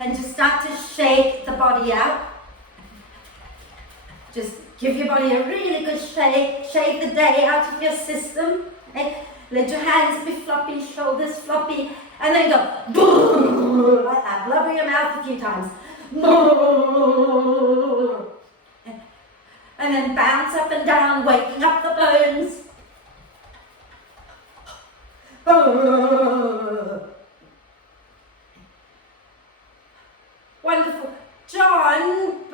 And just start to shake the body out. Just give your body a really good shake. Shake the day out of your system. Okay? Let your hands be floppy, shoulders floppy, and then go like that. Blubber your mouth a few times. And then bounce up and down, waking up the bones. Wonderful. John,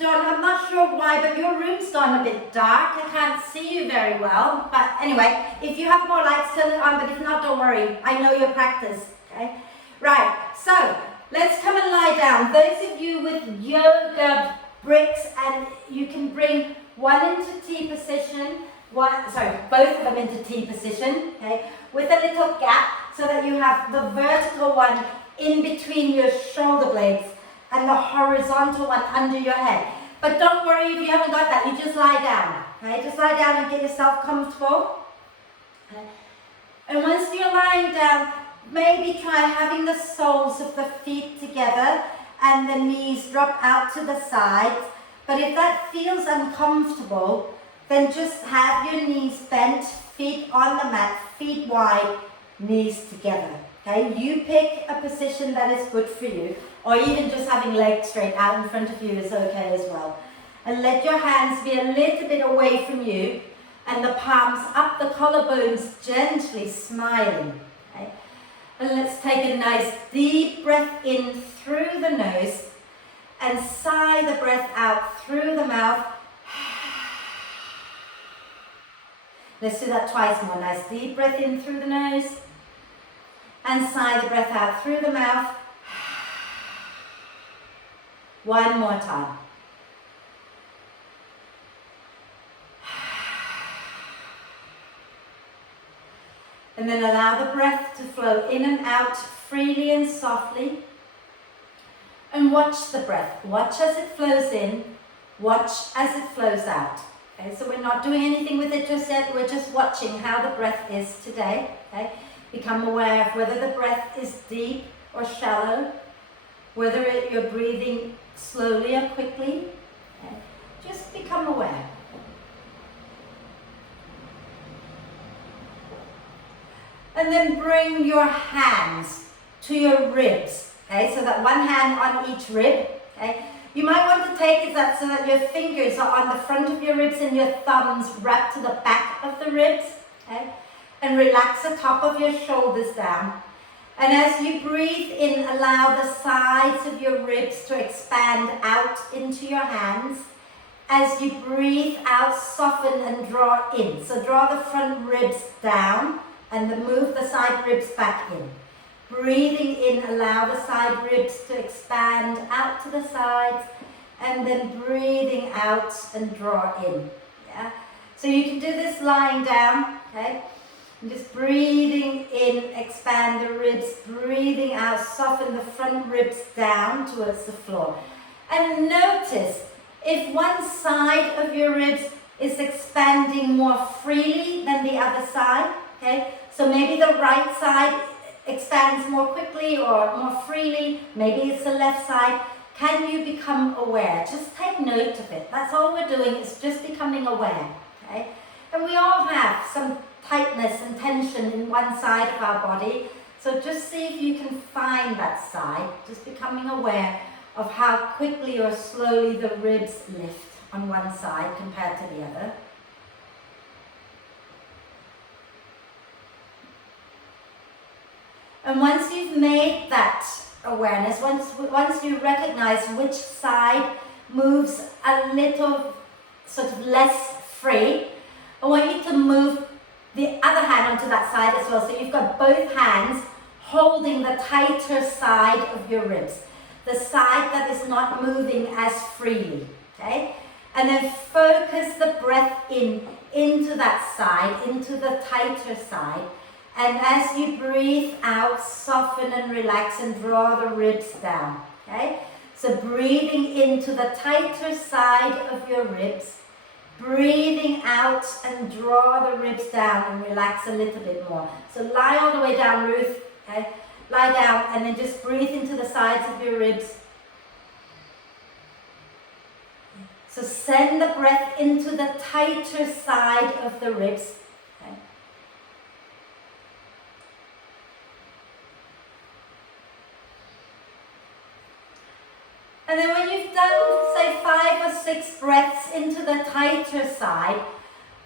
I'm not sure why, but your room's gone a bit dark. I can't see you very well. But anyway, if you have more lights, turn it on. But if not, don't worry. I know your practice. Okay? Right. So let's come and lie down. Those of you with yoga bricks, and you can bring one into T position. Both of them into T position. Okay? With a little gap so that you have the vertical one in between your shoulder blades and the horizontal one under your head. But don't worry if you haven't got that, you just lie down. Okay? Just lie down and get yourself comfortable. Okay? And once you're lying down, maybe try having the soles of the feet together and the knees drop out to the sides. But if that feels uncomfortable, then just have your knees bent, feet on the mat, feet wide, knees together. Okay, you pick a position that is good for you, or even just having legs straight out in front of you is okay as well. And let your hands be a little bit away from you, and the palms up the collarbones, gently smiling. Okay? And let's take a nice deep breath in through the nose, and sigh the breath out through the mouth. Let's do that twice more. Nice deep breath in through the nose. And sigh the breath out through the mouth. One more time. And then allow the breath to flow in and out freely and softly. And watch the breath. Watch as it flows in. Watch as it flows out. Okay, so we're not doing anything with it just yet. We're just watching how the breath is today. Okay? Become aware of whether the breath is deep or shallow, whether you're breathing slowly or quickly. Okay? Just become aware. And then bring your hands to your ribs. Okay, so that one hand on each rib. Okay? You might want to take it so that your fingers are on the front of your ribs and your thumbs wrap to the back of the ribs. Okay? And relax the top of your shoulders down. And as you breathe in, allow the sides of your ribs to expand out into your hands. As you breathe out, soften and draw in. So draw the front ribs down and then move the side ribs back in. Breathing in, allow the side ribs to expand out to the sides, and then breathing out and draw in. Yeah? So you can do this lying down, okay? And just breathing in, expand the ribs, breathing out, soften the front ribs down towards the floor. And notice if one side of your ribs is expanding more freely than the other side, okay? So maybe the right side expands more quickly or more freely, maybe it's the left side. Can you become aware? Just take note of it. That's all we're doing, is just becoming aware. Okay? And we all have some tightness and tension in one side of our body. So just see if you can find that side, just becoming aware of how quickly or slowly the ribs lift on one side compared to the other. And once you've made that awareness, once you recognize which side moves a little sort of less free, I want you to move the other hand onto that side as well. So you've got both hands holding the tighter side of your ribs, the side that is not moving as freely, okay? And then focus the breath into that side, into the tighter side. And as you breathe out, soften and relax and draw the ribs down, okay? So breathing into the tighter side of your ribs, breathing out and draw the ribs down and relax a little bit more. So lie all the way down, Ruth, okay? lie down and then just breathe into the sides of your ribs. So send the breath into the tighter side of the ribs. Okay. And then when you've done, say, 5 or 6 breaths into the tighter side,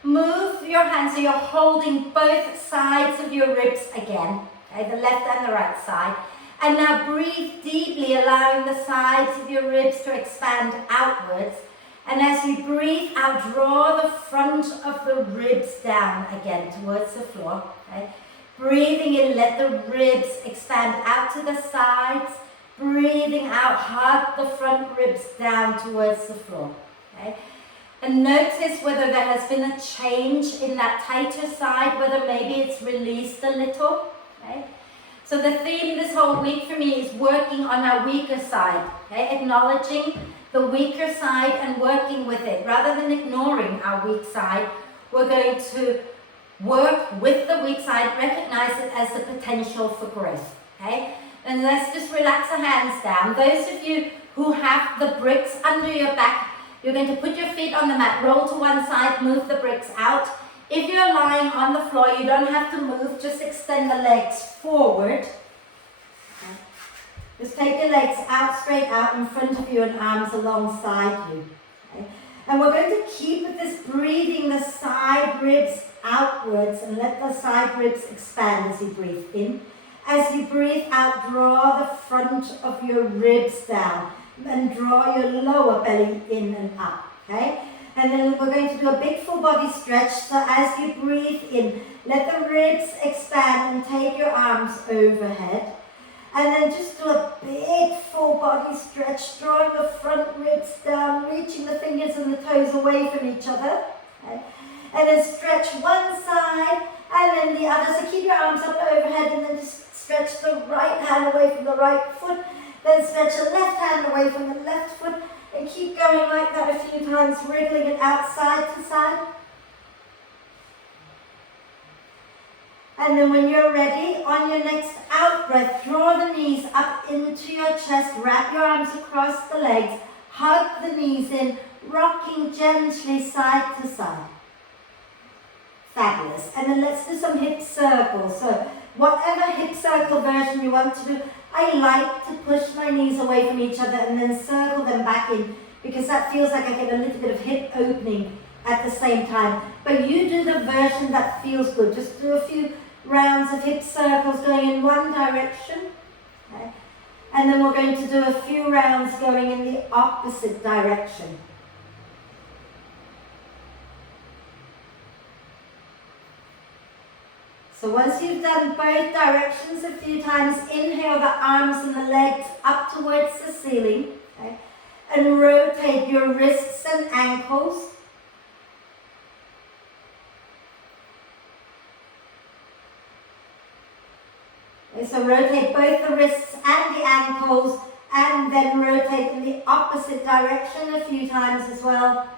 move your hands so you're holding both sides of your ribs again, okay, the left and the right side. And now breathe deeply, allowing the sides of your ribs to expand outwards. And as you breathe out, draw the front of the ribs down again towards the floor. Okay? Breathing in, let the ribs expand out to the sides. Breathing out, hug the front ribs down towards the floor. Okay? And notice whether there has been a change in that tighter side, whether maybe it's released a little. Okay? So the theme this whole week for me is working on our weaker side. Okay? Acknowledging the weaker side and working with it. Rather than ignoring our weak side, we're going to work with the weak side, recognize it as the potential for growth. Okay? And let's just relax the hands down. Those of you who have the bricks under your back, you're going to put your feet on the mat, roll to one side, move the bricks out. If you're lying on the floor, you don't have to move, just extend the legs forward. Just take your legs out, straight out in front of you and arms alongside you. Okay? And we're going to keep with this breathing the side ribs outwards and let the side ribs expand as you breathe in. As you breathe out, draw the front of your ribs down and draw your lower belly in and up. Okay? And then we're going to do a big full body stretch. So as you breathe in, let the ribs expand and take your arms overhead. And then just do a big full body stretch, drawing the front ribs down, reaching the fingers and the toes away from each other. Okay? And then stretch one side and then the other. So keep your arms up overhead and then just stretch the right hand away from the right foot. Then stretch the left hand away from the left foot. And keep going like that a few times, wriggling it out side to side. And then when you're ready, on your next out breath, draw the knees up into your chest, wrap your arms across the legs, hug the knees in, rocking gently side to side. Fabulous. And then let's do some hip circles. So whatever hip circle version you want to do, I like to push my knees away from each other and then circle them back in, because that feels like I get a little bit of hip opening at the same time. But you do the version that feels good. Just do a few rounds of hip circles going in one direction. Okay? And then we're going to do a few rounds going in the opposite direction. So once you've done both directions a few times, inhale the arms and the legs up towards the ceiling. Okay? And rotate your wrists and ankles. Okay, so rotate both the wrists and the ankles, and then rotate in the opposite direction a few times as well.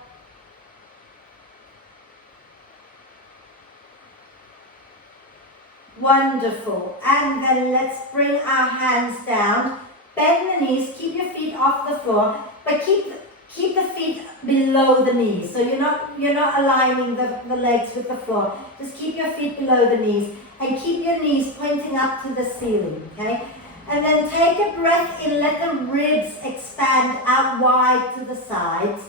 Wonderful. And then let's bring our hands down. Bend the knees, keep your feet off the floor, but keep the feet below the knees. So you're not aligning the legs with the floor. Just keep your feet below the knees and keep your knees pointing up to the ceiling. Okay? And then take a breath in, let the ribs expand out wide to the sides.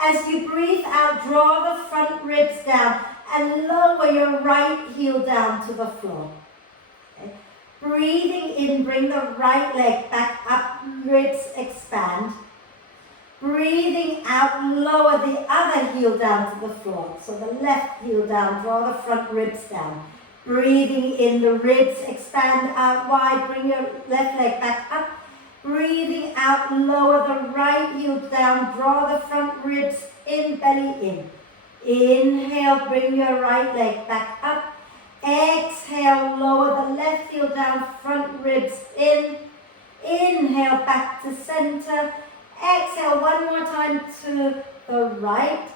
As you breathe out, draw the front ribs down and lower your right heel down to the floor. Okay? Breathing in, bring the right leg back up, ribs expand. Breathing out, lower the other heel down to the floor. So the left heel down, draw the front ribs down. Breathing in, the ribs expand out wide, bring your left leg back up. Breathing out, lower the right heel down, draw the front ribs in, belly in. Inhale, bring your right leg back up. Exhale, lower the left heel down, front ribs in. Inhale, back to center. Exhale, one more time to the right.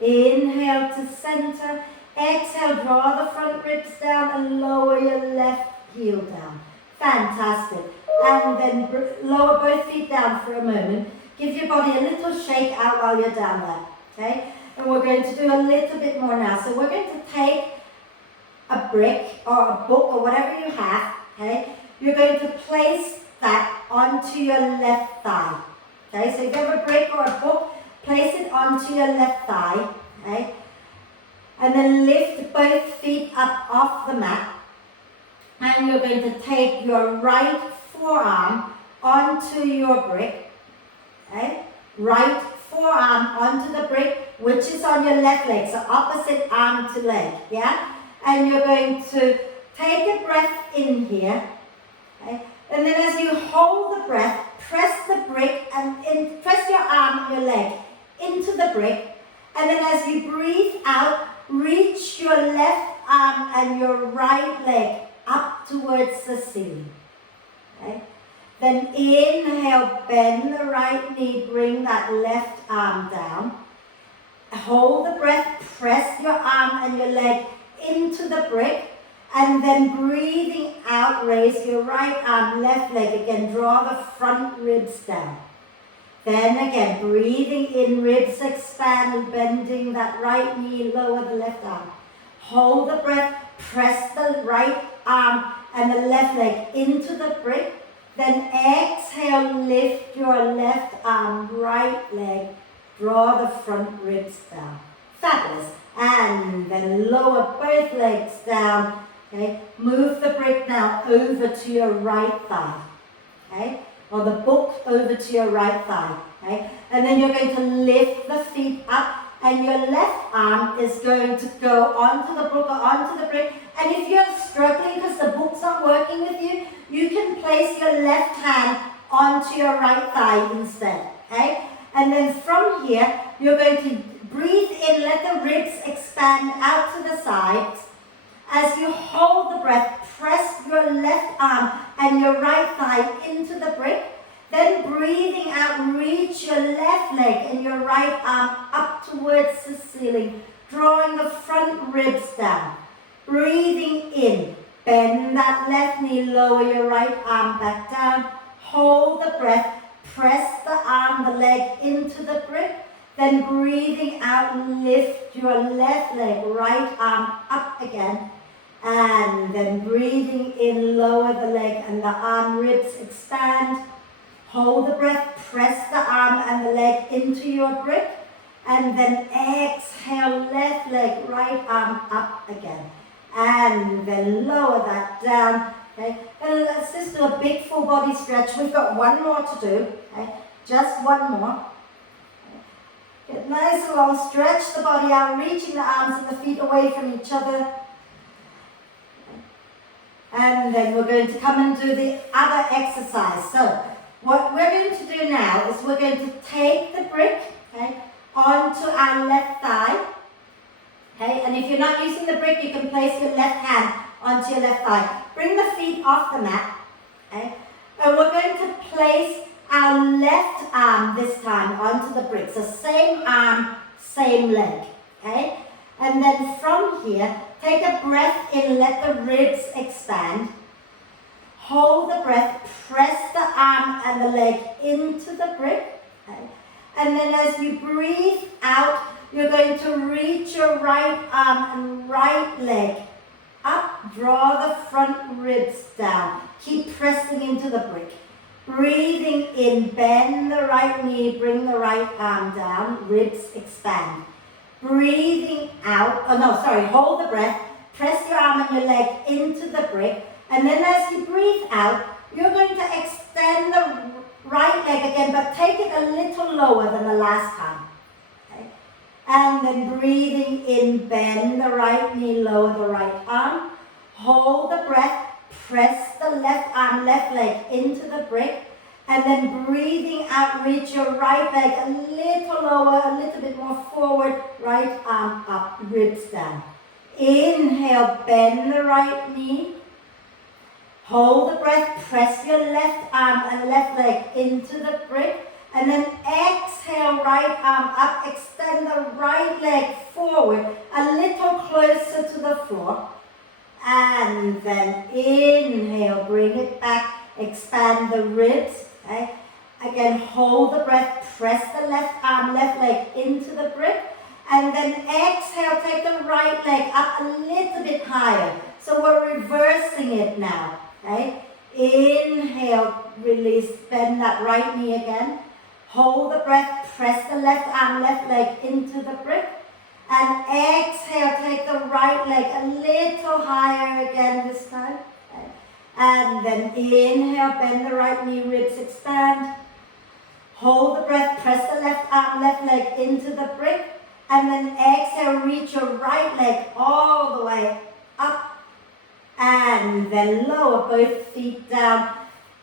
Inhale to center. Exhale, draw the front ribs down and lower your left heel down. Fantastic. And then lower both feet down for a moment. Give your body a little shake out while you're down there. Okay? And we're going to do a little bit more now. So we're going to take a brick or a book or whatever you have. Okay? You're going to place that onto your left thigh. Okay? So if you have a brick or a book, place it onto your left thigh. Okay? And then lift both feet up off the mat. And you're going to take your right forearm onto your brick. Okay? Right forearm onto the brick, which is on your left leg. So opposite arm to leg. Yeah? And you're going to take a breath in here. Okay? And then as you hold the breath, press the brick and press your arm and your leg into the brick. And then as you breathe out, reach your left arm and your right leg up towards the ceiling. Okay? Then inhale, bend the right knee, bring that left arm down. Hold the breath, press your arm and your leg into the brick. And then breathing out, raise your right arm, left leg again, draw the front ribs down. Then again, breathing in, ribs expand, bending that right knee, lower the left arm. Hold the breath, press the right arm and the left leg into the brick. Then exhale, lift your left arm, right leg, draw the front ribs down. Fabulous. And then lower both legs down. Okay, move the brick now over to your right thigh, okay, or the book over to your right thigh, okay, and then you're going to lift the feet up and your left arm is going to go onto the book or onto the brick, and if you're struggling because the book's not working with you, you can place your left hand onto your right thigh instead, okay, and then from here, you're going to breathe in, let the ribs expand out to the sides. As you hold the breath, press your left arm and your right thigh into the brick. Then breathing out, reach your left leg and your right arm up towards the ceiling, drawing the front ribs down. Breathing in, bend that left knee, lower your right arm back down. Hold the breath, press the arm, the leg into the brick. Then breathing out, lift your left leg, right arm up again. And then breathing in, lower the leg and the arm ribs expand. Hold the breath, press the arm and the leg into your brick. And then exhale, left leg, right arm up again. And then lower that down. Okay? And let's just do a big full body stretch. We've got one more to do. Okay? Just one more. Get nice and long, stretch the body out, reaching the arms and the feet away from each other. And then we're going to come and do the other exercise. So what we're going to do now is we're going to take the brick, okay, onto our left thigh. Okay, and if you're not using the brick, you can place your left hand onto your left thigh. Bring the feet off the mat. Okay, and we're going to place our left arm this time onto the brick. So same arm, same leg. Okay, and then from here, take a breath in, let the ribs expand. Hold the breath, press the arm and the leg into the brick. Okay. And then as you breathe out, you're going to reach your right arm and right leg up, draw the front ribs down. Keep pressing into the brick. Breathing in, bend the right knee, bring the right arm down, ribs expand. Breathing out, hold the breath, press your arm and your leg into the brick, and then as you breathe out, you're going to extend the right leg again, but take it a little lower than the last time. Okay? And then breathing in, bend the right knee, lower the right arm, hold the breath, press the left arm, left leg into the brick, and then breathing out, reach your right leg a little lower, a little bit more forward, right arm up, ribs down. Inhale, bend the right knee. Hold the breath, press your left arm and left leg into the brick, and then exhale, right arm up, extend the right leg forward, a little closer to the floor. and then inhale, bring it back, expand the ribs, okay? Again, hold the breath, press the left arm, left leg into the brick, and then exhale, take the right leg up a little bit higher. So we're reversing it now, okay? Inhale, release, bend that right knee again. Hold the breath, press the left arm, left leg into the brick. And exhale, take the right leg a little higher again this time. Okay. And then inhale, bend the right knee, ribs expand. Hold the breath, press the left arm, left leg into the brick. And then exhale, reach your right leg all the way up. And then lower both feet down.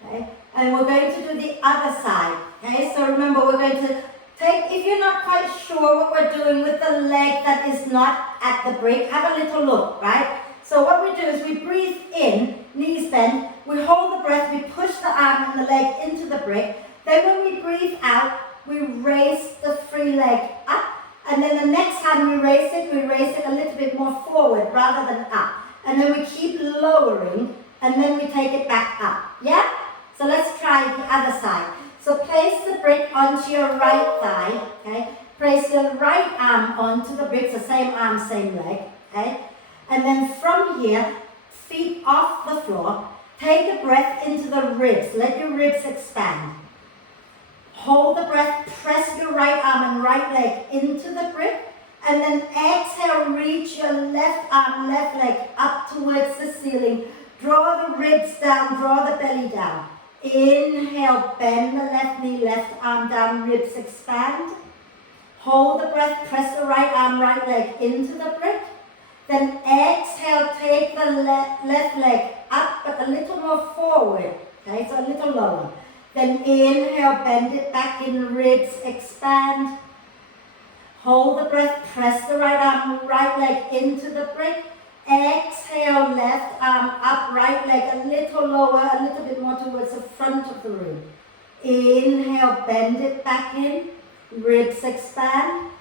Okay. And we're going to do the other side. Okay, so remember we're going to take, if you're not quite sure what we're doing with the leg that is not at the brick, have a little look, right? So what we do is we breathe in, knees bend, we hold the breath, we push the arm and the leg into the brick. Then when we breathe out, we raise the free leg up. And then the next time we raise it a little bit more forward rather than up. And then we keep lowering, and then we take it back up, yeah? So let's try the other side. So place the brick onto your right thigh, okay? Place your right arm onto the brick, so same arm, same leg, okay? And then from here, feet off the floor, take a breath into the ribs. Let your ribs expand. Hold the breath, press your right arm and right leg into the brick, and then exhale, reach your left arm, left leg up towards the ceiling. Draw the ribs down, draw the belly down. Inhale, bend the left knee, left arm down, ribs expand. Hold the breath, press the right arm, right leg into the brick. Then exhale, take the left leg up, but a little more forward. Okay, so a little lower. Then inhale, bend it back in, ribs expand. Hold the breath, press the right arm, right leg into the brick. Exhale, left arm up, right leg a little lower, a little bit more towards the front of the room. Inhale, bend it back in, ribs expand.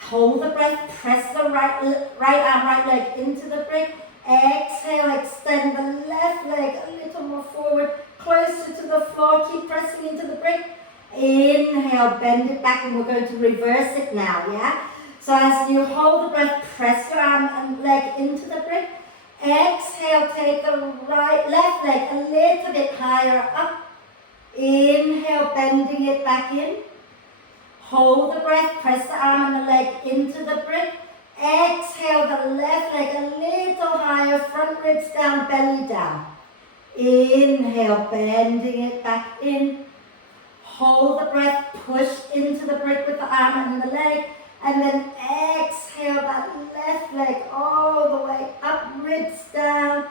Hold the breath, press the right arm, right leg into the brick. Exhale, extend the left leg a little more forward, closer to the floor, keep pressing into the brick. Inhale, bend it back, and we're going to reverse it now, yeah? So as you hold the breath, press your arm and leg into the brick. Exhale, take the left leg a little bit higher up. Inhale, bending it back in. Hold the breath, press the arm and the leg into the brick. Exhale, the left leg a little higher, front ribs down, belly down. Inhale, bending it back in. Hold the breath, push into the brick with the arm and the leg. And then exhale that left leg all the way up, ribs down.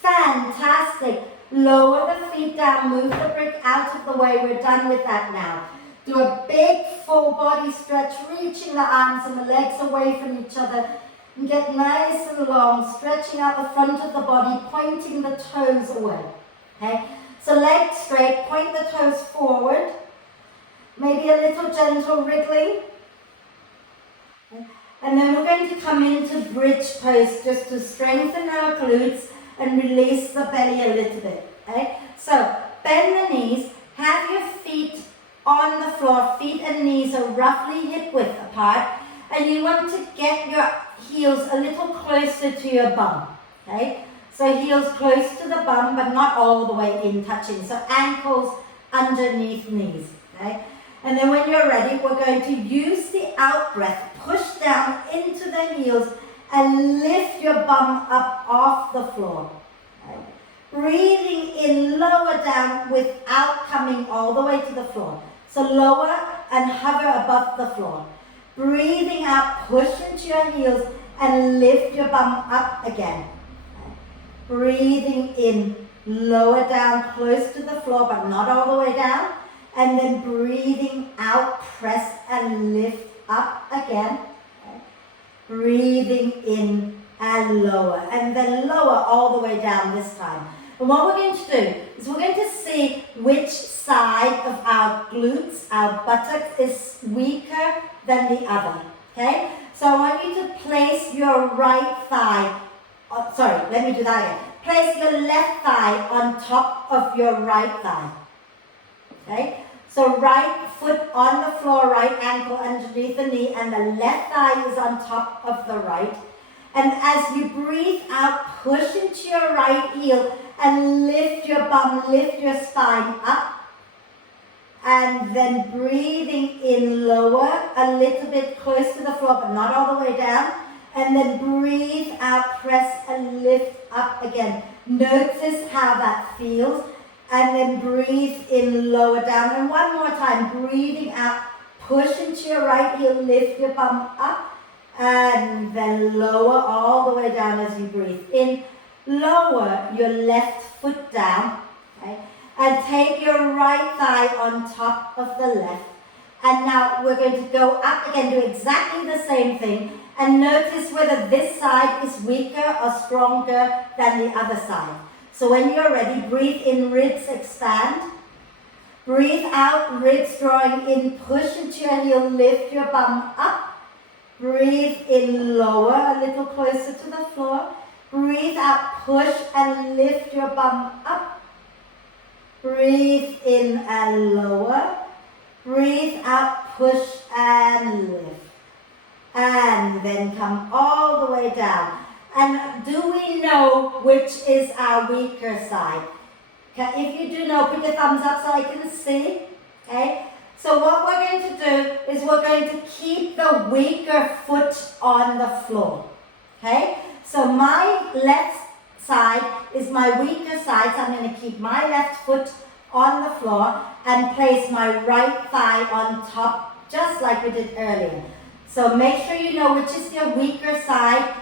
Fantastic. Lower the feet down, move the brick out of the way. We're done with that now. Do a big full body stretch, reaching the arms and the legs away from each other. And get nice and long, stretching out the front of the body, pointing the toes away. Okay? So legs straight, point the toes forward. Maybe a little gentle wriggling. And then we're going to come into bridge pose just to strengthen our glutes and release the belly a little bit. Okay? So bend the knees, have your feet on the floor, feet and knees are roughly hip width apart, and you want to get your heels a little closer to your bum. Okay? So heels close to the bum, but not all the way in touching. So ankles underneath knees. Okay? And then when you're ready, we're going to use the out breath, push down into the heels and lift your bum up off the floor. Okay. Breathing in, lower down without coming all the way to the floor. So lower and hover above the floor. Breathing out, push into your heels and lift your bum up again. Okay. Breathing in, lower down, close to the floor, but not all the way down. And then breathing out, press and lift up again. Okay. Breathing in and lower. And then lower all the way down this time. And what we're going to do is we're going to see which side of our glutes, our buttocks, is weaker than the other. Okay? So I want you to place your right thigh sorry, let me do that again. Place your left thigh on top of your right thigh. Okay? So right foot on the floor, right ankle underneath the knee, and the left thigh is on top of the right. And as you breathe out, push into your right heel and lift your bum, lift your spine up. And then breathing in lower, a little bit close to the floor, but not all the way down. And then breathe out, press and lift up again. Notice how that feels. And then breathe in lower down. And one more time, breathing out, push into your right heel, lift your bum up. And then lower all the way down as you breathe in. Lower your left foot down. Okay? And take your right thigh on top of the left. And now we're going to go up again, do exactly the same thing. And notice whether this side is weaker or stronger than the other side. So when you're ready, breathe in, ribs expand. Breathe out, ribs drawing in, push into your heel, lift your bum up. Breathe in, lower, a little closer to the floor. Breathe out, push and lift your bum up. Breathe in and lower. Breathe out, push and lift. And then come all the way down. And do we know which is our weaker side? Okay, if you do know, put your thumbs up so I can see. Okay? So what we're going to do is we're going to keep the weaker foot on the floor. Okay? So my left side is my weaker side, so I'm going to keep my left foot on the floor and place my right thigh on top, just like we did earlier. So make sure you know which is your weaker side.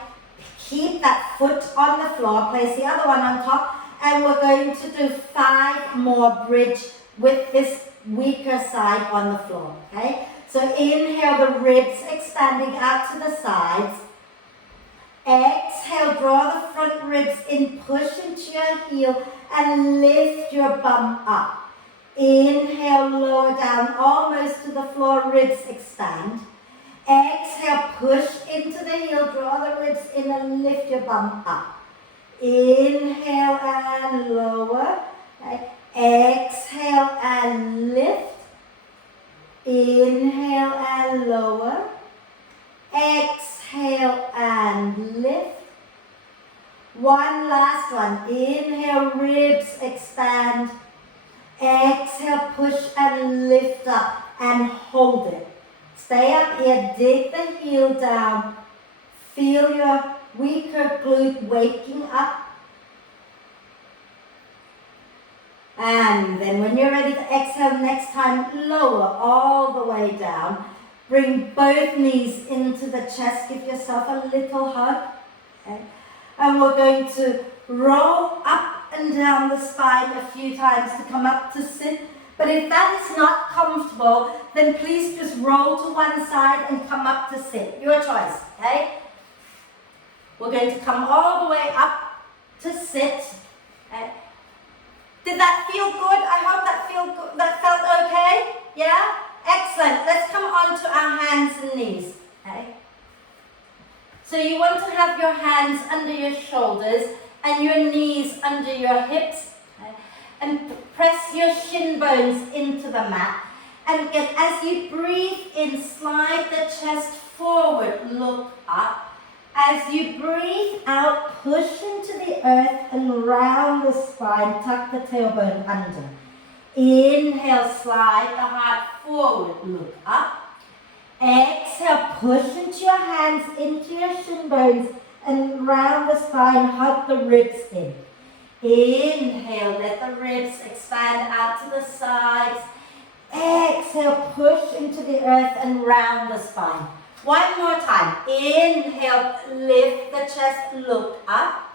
Keep that foot on the floor, place the other one on top, and we're going to do 5 more bridge with this weaker side on the floor, okay? So inhale, the ribs expanding out to the sides. Exhale, draw the front ribs in, push into your heel and lift your bum up. Inhale, lower down almost to the floor, ribs expand. Exhale, push into the heel, draw the ribs in and lift your bum up. Inhale and lower. Okay. Exhale and lift. Inhale and lower. Exhale and lift. One last one. Inhale, ribs expand. Exhale, push and lift up and hold it. Stay up here, dig the heel down. Feel your weaker glute waking up. And then when you're ready to exhale next time, lower all the way down. Bring both knees into the chest. Give yourself a little hug. Okay? And we're going to roll up and down the spine a few times to come up to sit. But if that is not comfortable, then please just roll to one side and come up to sit. Your choice, okay? We're going to come all the way up to sit. Okay? Did that feel good? I hope that felt okay. Yeah? Excellent. Let's come on to our hands and knees. Okay? So you want to have your hands under your shoulders and your knees under your hips. Okay? And press your shin bones into the mat. And again, as you breathe in, slide the chest forward, look up. As you breathe out, push into the earth and round the spine, tuck the tailbone under. Inhale, slide the heart forward, look up. Exhale, push into your hands, into your shin bones, and round the spine, hug the ribs in. Inhale, let the ribs expand out to the sides. Exhale, push into the earth and round the spine. One more time. Inhale, lift the chest, look up.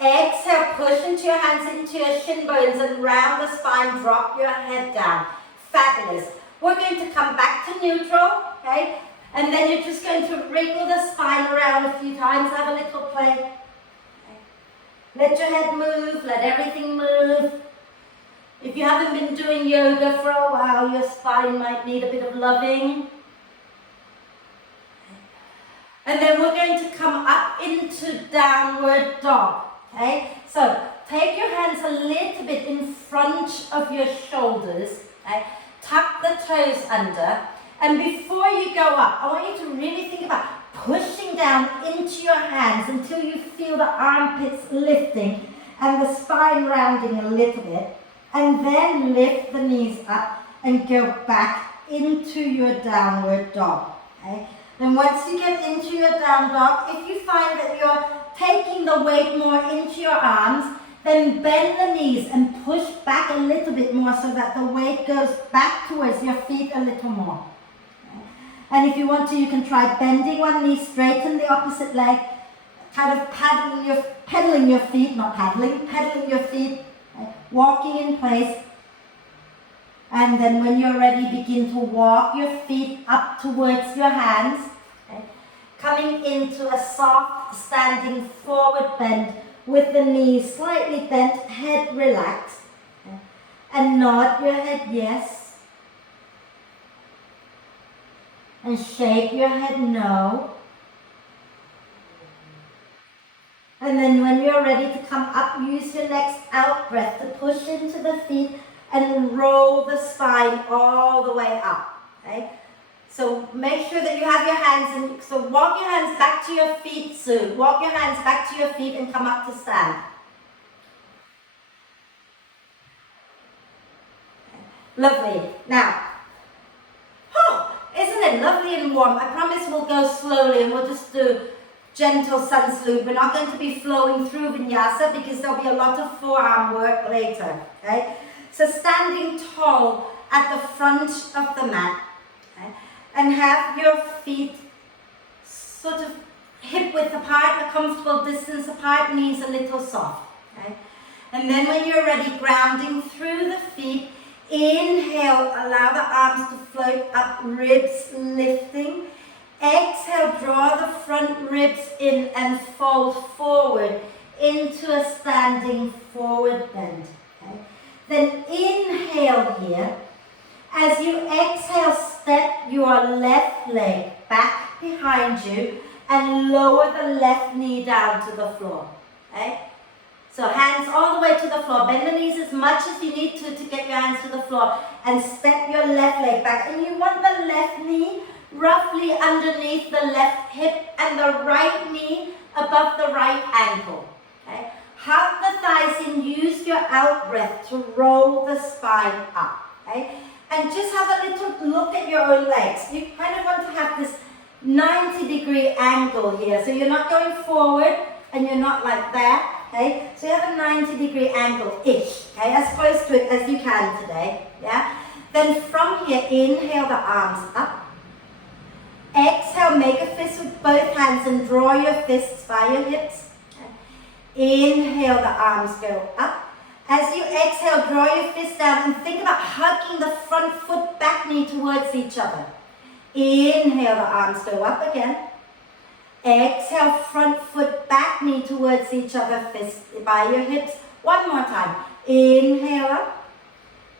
Exhale, push into your hands, into your shin bones and round the spine, drop your head down. Fabulous. We're going to come back to neutral, okay? And then you're just going to wriggle the spine around a few times, have a little play. Okay. Let your head move, let everything move. If you haven't been doing yoga for a while, your spine might need a bit of loving. And then we're going to come up into downward dog. Okay? So take your hands a little bit in front of your shoulders. Okay? Tuck the toes under. And before you go up, I want you to really think about pushing down into your hands until you feel the armpits lifting and the spine rounding a little bit. And then lift the knees up and go back into your downward dog. Okay? Then once you get into your down dog, if you find that you're taking the weight more into your arms, then bend the knees and push back a little bit more so that the weight goes back towards your feet a little more. Okay? And if you want to, you can try bending one knee, straighten the opposite leg, kind of pedaling your feet, not paddling, pedaling your feet, okay? Walking in place. And then when you're ready, begin to walk your feet up towards your hands. Okay? Coming into a soft standing forward bend with the knees slightly bent, head relaxed. Okay? And nod your head yes. And shake your head no. And then when you're ready to come up, use your next out breath to push into the feet and roll the spine all the way up. Okay? So make sure that you have your hands in, so walk your hands back to your feet soon. Walk your hands back to your feet and come up to stand. Okay. Lovely. Now, isn't it lovely and warm? I promise we'll go slowly and we'll just do gentle sun salute. We're not going to be flowing through vinyasa because there'll be a lot of forearm work later. Okay? So standing tall at the front of the mat, okay, and have your feet sort of hip width apart, a comfortable distance apart, knees a little soft. Okay? And then when you're ready, grounding through the feet, inhale, allow the arms to float up, ribs lifting. Exhale, draw the front ribs in and fold forward into a standing forward bend. Okay? Then inhale here. As you exhale, step your left leg back behind you and lower the left knee down to the floor. Okay? So hands all the way to the floor. Bend the knees as much as you need to get your hands to the floor and step your left leg back. And you want the left knee roughly underneath the left hip and the right knee above the right ankle. Okay? Hug the thighs in, use your out breath to roll the spine up. Okay? And just have a little look at your own legs. You kind of want to have this 90-degree angle here. So you're not going forward and you're not like that. Okay? So you have a 90-degree angle-ish. Okay? As close to it as you can today. Yeah? Then from here, inhale the arms up. Exhale, make a fist with both hands and draw your fists by your hips. Inhale, the arms go up. As you exhale, draw your fists down and think about hugging the front foot, back knee towards each other. Inhale, the arms go up again. Exhale, front foot, back knee towards each other, fists by your hips. One more time. Inhale up.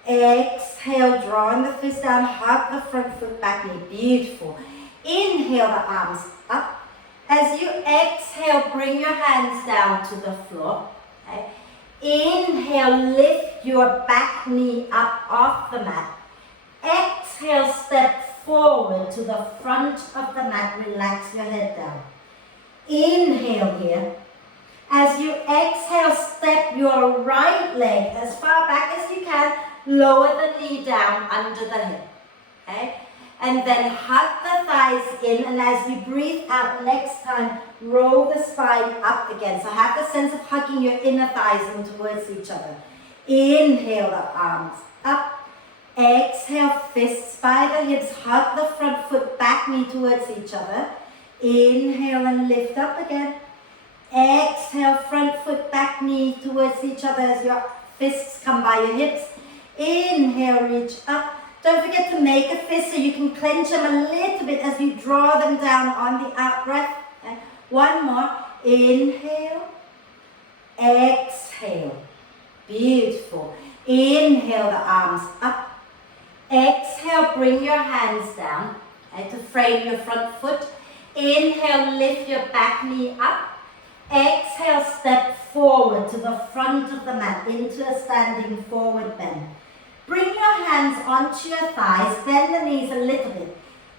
Exhale, drawing the fist down, hug the front foot, back knee. Beautiful. Inhale, the arms up. As you exhale, bring your hands down to the floor. Okay? Inhale, lift your back knee up off the mat. Exhale, step forward to the front of the mat. Relax your head down. Inhale here. As you exhale, step your right leg as far back as you can. Lower the knee down under the hip. Okay? And then hug the thighs in, and as you breathe out next time, roll the spine up again. So have the sense of hugging your inner thighs in towards each other. Inhale the arms up. Exhale, fists by the hips, hug the front foot, back knee towards each other. Inhale and lift up again. Exhale, front foot, back knee towards each other as your fists come by your hips. Inhale, reach up. Don't forget to make a fist so you can clench them a little bit as you draw them down on the out breath. Okay. One more. Inhale. Exhale. Beautiful. Inhale the arms up. Exhale, bring your hands down to frame your front foot. Inhale, lift your back knee up. Exhale, step forward to the front of the mat into a standing forward bend. Bring your hands onto your thighs, bend the knees a little bit.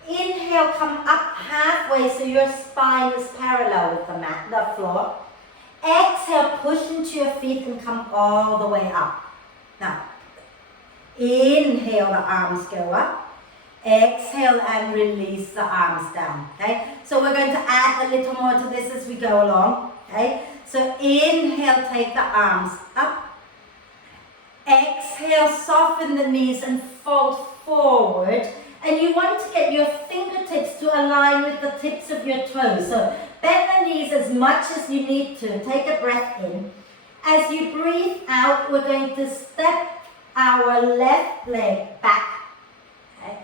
Inhale, come up halfway so your spine is parallel with the mat, the floor. Exhale, push into your feet and come all the way up. Now, inhale, the arms go up. Exhale and release the arms down, okay? So we're going to add a little more to this as we go along, okay? So inhale, take the arms up. Exhale, soften the knees and fold forward. And you want to get your fingertips to align with the tips of your toes. So bend the knees as much as you need to. Take a breath in. As you breathe out, we're going to step our left leg back. Okay?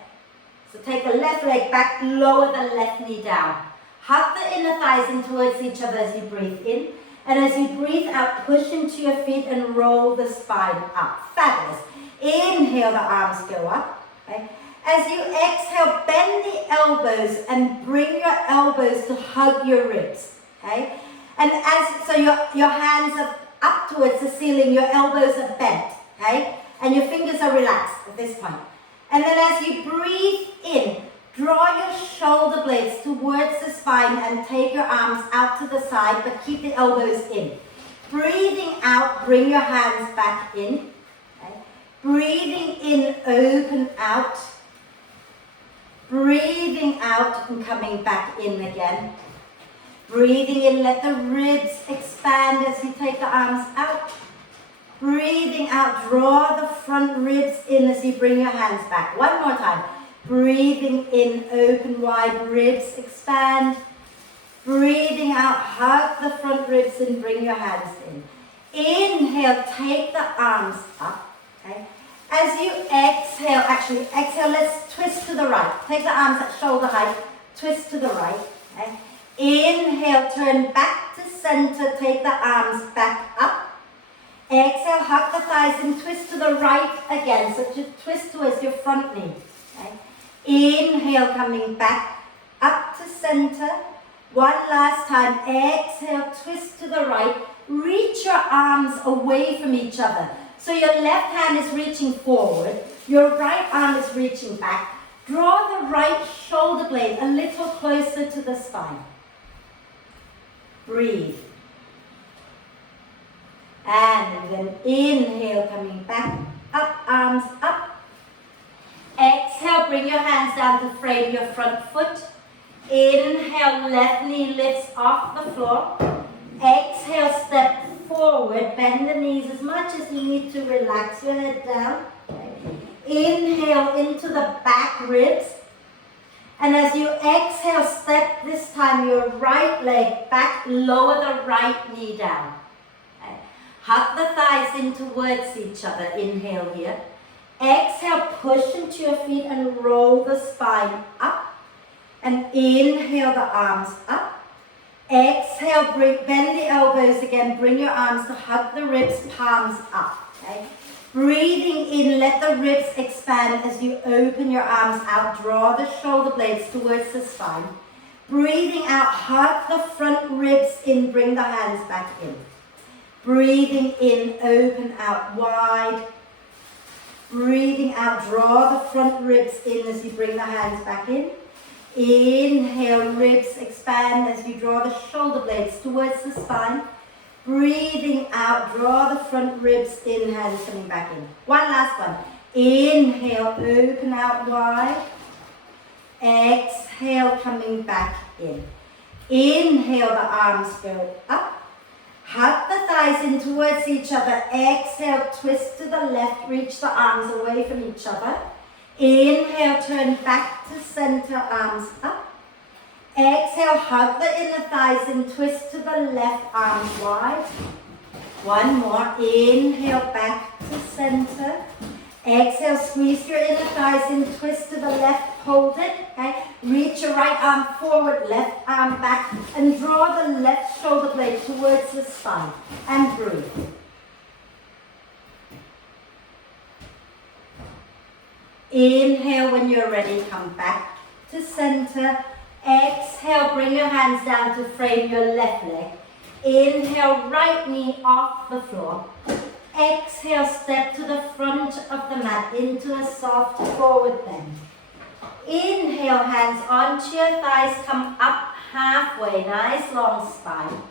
So take the left leg back, lower the left knee down. Hug the inner thighs in towards each other as you breathe in. And as you breathe out, push into your feet and roll the spine up. Fabulous. Inhale, the arms go up. Okay? As you exhale, bend the elbows and bring your elbows to hug your ribs. Okay? And so your hands are up towards the ceiling, your elbows are bent. Okay? And your fingers are relaxed at this point. And then as you breathe in, draw your shoulder blades towards the spine and take your arms out to the side, but keep the elbows in. Breathing out, bring your hands back in. Okay? Breathing in, open out. Breathing out and coming back in again. Breathing in, let the ribs expand as you take the arms out. Breathing out, draw the front ribs in as you bring your hands back. One more time. Breathing in, open wide, ribs expand. Breathing out, hug the front ribs and bring your hands in. Inhale, take the arms up. Okay? As you exhale, let's twist to the right. Take the arms at shoulder height, twist to the right. Okay? Inhale, turn back to center, take the arms back up. Exhale, hug the thighs and twist to the right again. So just twist towards your front knee. Okay? Inhale, coming back up to center. One last time. Exhale, twist to the right. Reach your arms away from each other. So your left hand is reaching forward. Your right arm is reaching back. Draw the right shoulder blade a little closer to the spine. Breathe. And then inhale, coming back, up, arms up. Exhale, bring your hands down to frame your front foot. Inhale, left knee lifts off the floor. Exhale, step forward, bend the knees as much as you need to, relax your head down. Inhale into the back ribs. And as you exhale, step this time your right leg back, lower the right knee down. Hug the thighs in towards each other. Inhale here. Exhale, push into your feet and roll the spine up. And inhale, the arms up. Exhale, bend the elbows again. Bring your arms to hug the ribs, palms up. Okay? Breathing in, let the ribs expand as you open your arms out. Draw the shoulder blades towards the spine. Breathing out, hug the front ribs in. Bring the hands back in. Breathing in, open out wide. Breathing out, draw the front ribs in as you bring the hands back in. Inhale, ribs expand as you draw the shoulder blades towards the spine. Breathing out, draw the front ribs in, hands coming back in. One last one. Inhale, open out wide. Exhale, coming back in. Inhale, the arms go up. Hug the thighs in towards each other. Exhale, twist to the left. Reach the arms away from each other. Inhale, turn back to center, arms up. Exhale, hug the inner thighs and twist to the left, arms wide. One more. Inhale, back to center. Exhale, squeeze your inner thighs and twist to the left. Hold it. Okay? Reach your right arm forward, left arm back, and draw the left shoulder blade towards the spine. And breathe. Inhale when you're ready, come back to center. Exhale, bring your hands down to frame your left leg. Inhale, right knee off the floor. Exhale, step to the front of the mat into a soft forward bend. Inhale, hands onto your thighs, come up halfway, nice long spine.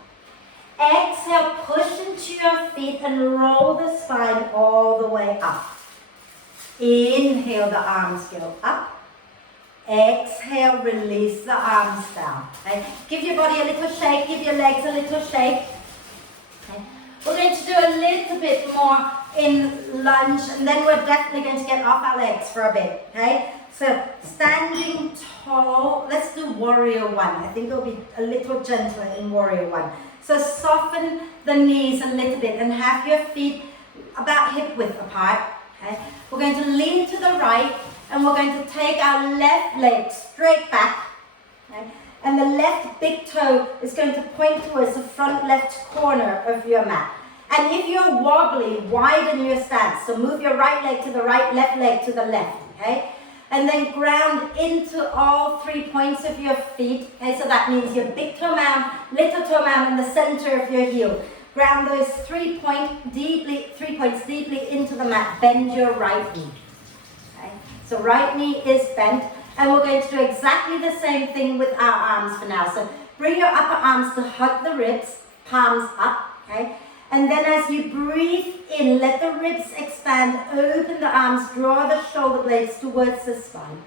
Exhale, push into your feet and roll the spine all the way up. Inhale, the arms go up. Exhale, release the arms down. Okay? Give your body a little shake, give your legs a little shake. Okay? We're going to do a little bit more in lunge, and then we're definitely going to get off our legs for a bit. Okay? So standing tall, let's do warrior one. I think it'll be a little gentler in warrior one. So soften the knees a little bit and have your feet about hip width apart. Okay? We're going to lean to the right and we're going to take our left leg straight back. Okay? And the left big toe is going to point towards the front left corner of your mat. And if you're wobbly, widen your stance. So move your right leg to the right, left leg to the left. Okay? And then ground into all 3 points of your feet. Okay? So that means your big toe mound, little toe mound, and the center of your heel. Ground those 3 points deeply into the mat. Bend your right knee. Okay? So right knee is bent. And we're going to do exactly the same thing with our arms for now. So bring your upper arms to hug the ribs, palms up. Okay? And then as you breathe in, let the ribs expand, open the arms, draw the shoulder blades towards the spine.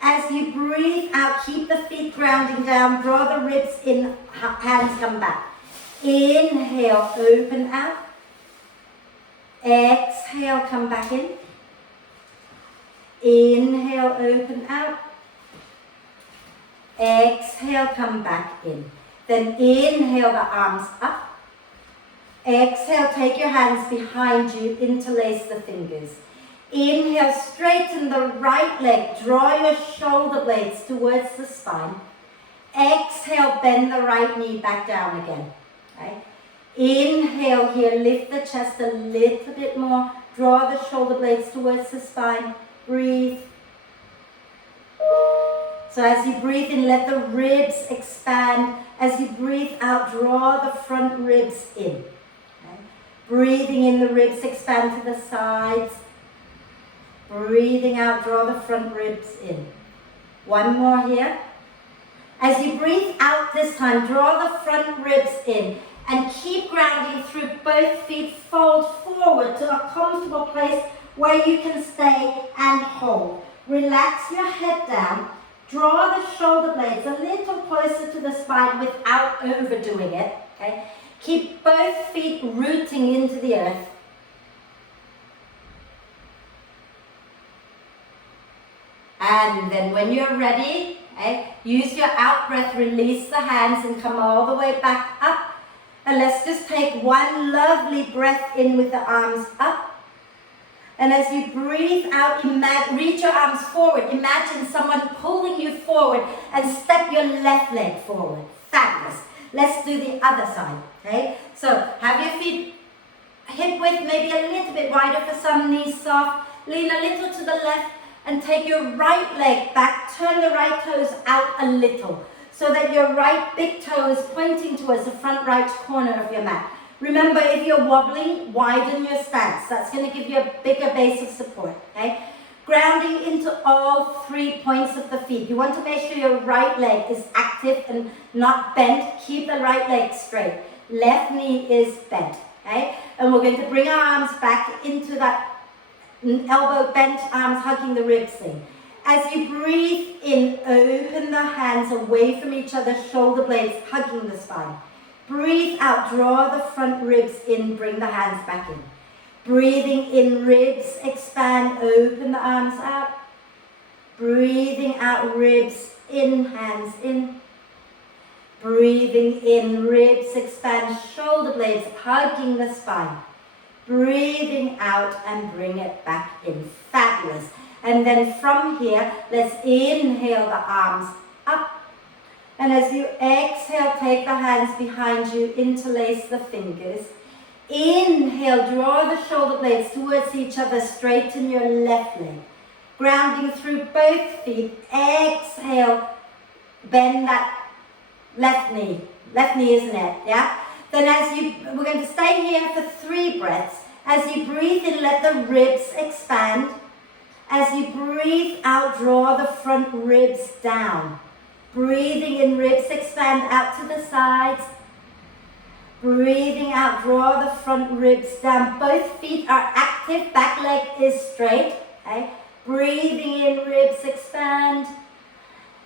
As you breathe out, keep the feet grounding down, draw the ribs in, hands come back. Inhale, open out. Exhale, come back in. Inhale, open out. Exhale, come back in. Then inhale the arms up. Exhale, take your hands behind you, interlace the fingers. Inhale, straighten the right leg, draw your shoulder blades towards the spine. Exhale, bend the right knee back down again. Okay? Inhale here, lift the chest a little bit more, draw the shoulder blades towards the spine, breathe. So as you breathe in, let the ribs expand. As you breathe out, draw the front ribs in. Breathing in, the ribs expand to the sides. Breathing out, draw the front ribs in. One more here. As you breathe out this time, draw the front ribs in and keep grounding through both feet. Fold forward to a comfortable place where you can stay and hold. Relax your head down. Draw the shoulder blades a little closer to the spine without overdoing it. Okay? Keep both feet rooting into the earth. And then when you're ready, okay, use your out breath, release the hands and come all the way back up. And let's just take one lovely breath in with the arms up. And as you breathe out, reach your arms forward. Imagine someone pulling you forward and step your left leg forward. Fabulous. Let's do the other side, okay? So have your feet hip width, maybe a little bit wider for some, knees soft. Lean a little to the left and take your right leg back. Turn the right toes out a little so that your right big toe is pointing towards the front right corner of your mat. Remember, if you're wobbling, widen your stance. That's going to give you a bigger base of support, okay? Grounding into all 3 points of the feet. You want to make sure your right leg is active and not bent. Keep the right leg straight. Left knee is bent, okay? And we're going to bring our arms back into that elbow bent, arms hugging the ribs thing. As you breathe in, open the hands away from each other, shoulder blades hugging the spine. Breathe out, draw the front ribs in, bring the hands back in. Breathing in, ribs expand, open the arms out. Breathing out, ribs in, hands in. Breathing in, ribs expand, shoulder blades hugging the spine. Breathing out and bring it back in. Fabulous. And then from here, let's inhale the arms up. And as you exhale, take the hands behind you, interlace the fingers. Inhale, draw the shoulder blades towards each other, straighten your left leg. Grounding through both feet. Exhale, bend that left knee, isn't it? Yeah? Then we're going to stay here for 3 breaths. As you breathe in, let the ribs expand. As you breathe out, draw the front ribs down. Breathing in, ribs expand out to the sides. Breathing out, draw the front ribs down. Both feet are active, back leg is straight. Okay? Breathing in, ribs expand.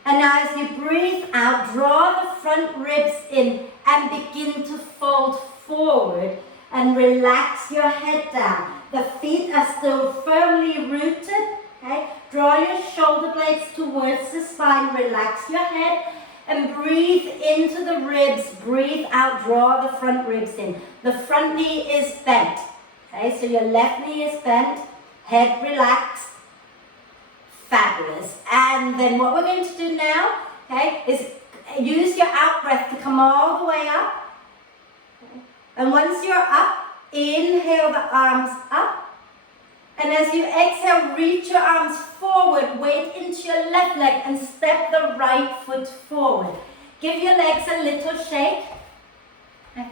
And now as you breathe out, draw the front ribs in and begin to fold forward and relax your head down. The feet are still firmly rooted. Okay? Draw your shoulder blades towards the spine, relax your head and breathe into the ribs. Breathe out, draw the front ribs in. The front knee is bent. Okay? So your left knee is bent, head relaxed. Fabulous. And then what we're going to do now, okay, is use your out breath to come all the way up. Okay. And once you're up, inhale the arms up. And as you exhale, reach your arms forward, weight into your left leg and step the right foot forward. Give your legs a little shake. Okay.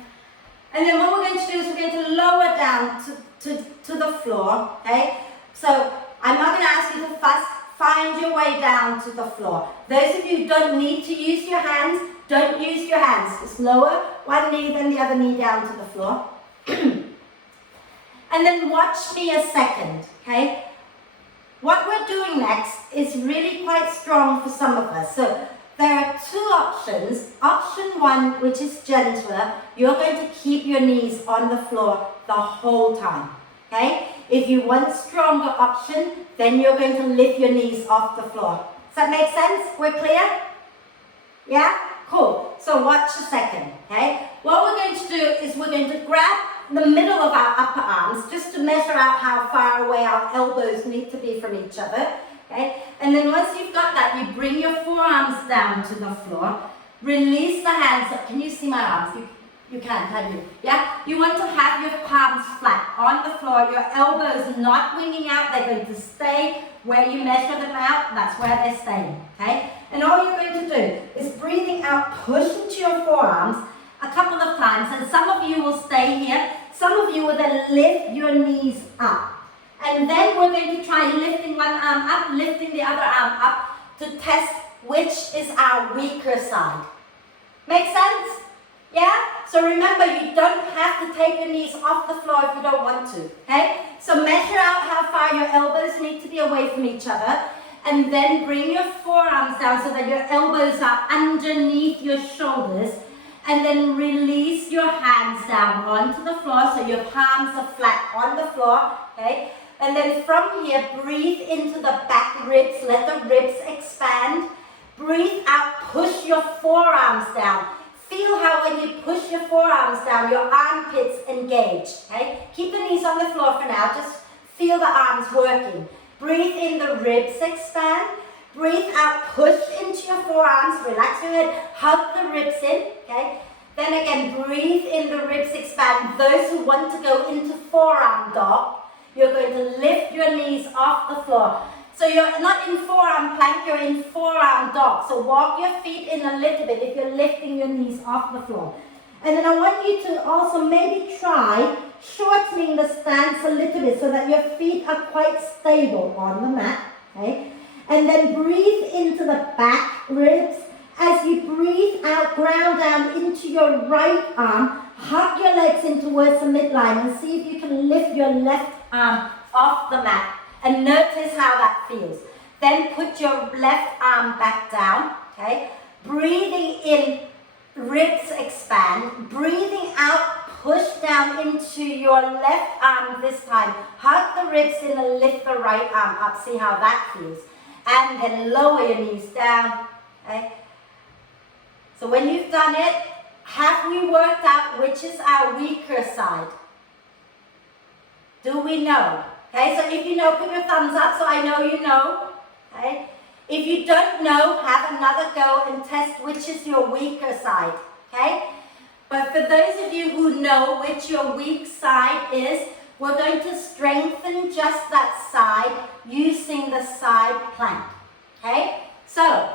And then what we're going to do is we're going to lower down to the floor. Okay. So I'm not going to ask you to first find your way down to the floor. Those of you who don't need to use your hands, don't use your hands. Just lower one knee, then the other knee down to the floor. And then watch me a second, okay? What we're doing next is really quite strong for some of us. So there are 2 options. Option 1, which is gentler, you're going to keep your knees on the floor the whole time, okay? If you want a stronger option, then you're going to lift your knees off the floor. Does that make sense? We're clear? Yeah? Cool. So watch a second, okay? What we're going to do is we're going to grab the middle of our upper arms just to measure out how far away our elbows need to be from each other, okay? And then once you've got that, you bring your forearms down to the floor. Release the hands up. Can you see my arms? You can't you? Yeah? You want to have your palms flat on the floor, your elbows not winging out. They're going to stay where you measure them out. That's where they're staying, okay? And all you're going to do is breathing out, push into your forearms a couple of times. And some of you will stay here. Some of you will then lift your knees up. And then we're going to try lifting one arm up, lifting the other arm up to test which is our weaker side. Make sense? Yeah? So remember, you don't have to take your knees off the floor if you don't want to, okay? So measure out how far your elbows need to be away from each other, and then bring your forearms down so that your elbows are underneath your shoulders, and then release your hands down onto the floor so your palms are flat on the floor, okay? And then from here, breathe into the back ribs, let the ribs expand. Breathe out, push your forearms down. Feel how when you push your forearms down, your armpits engage, okay? Keep the knees on the floor for now, just feel the arms working. Breathe in, the ribs expand. Breathe out, push into your forearms, relax your head, hug the ribs in, okay? Then again, breathe in, the ribs expand. Those who want to go into forearm dog, you're going to lift your knees off the floor. So you're not in forearm plank, you're in forearm dog. So walk your feet in a little bit if you're lifting your knees off the floor. And then I want you to also maybe try shortening the stance a little bit so that your feet are quite stable on the mat, okay? And then breathe into the back ribs. As you breathe out, ground down into your right arm, hug your legs in towards the midline and see if you can lift your left arm off the mat. And notice how that feels. Then put your left arm back down, okay? Breathing in, ribs expand. Breathing out, push down into your left arm this time. Hug the ribs in and lift the right arm up. See how that feels. And then lower your knees down, okay? So when you've done it, have we worked out which is our weaker side? Do we know? Okay, so if you know, put your thumbs up so I know you know. Okay? If you don't know, have another go and test which is your weaker side. Okay? But for those of you who know which your weak side is, we're going to strengthen just that side using the side plank. Okay? So,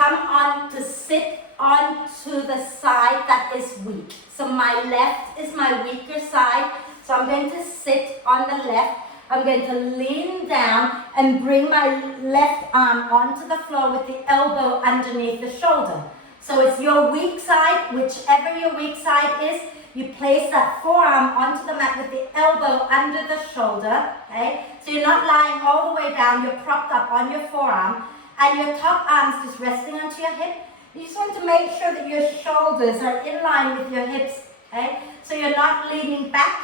come on to sit onto the side that is weak. So my left is my weaker side. So I'm going to sit on the left. I'm going to lean down and bring my left arm onto the floor with the elbow underneath the shoulder. So it's your weak side, whichever your weak side is, you place that forearm onto the mat with the elbow under the shoulder, okay? So you're not lying all the way down, you're propped up on your forearm, and your top arm's just resting onto your hip. You just want to make sure that your shoulders are in line with your hips, okay? So you're not leaning back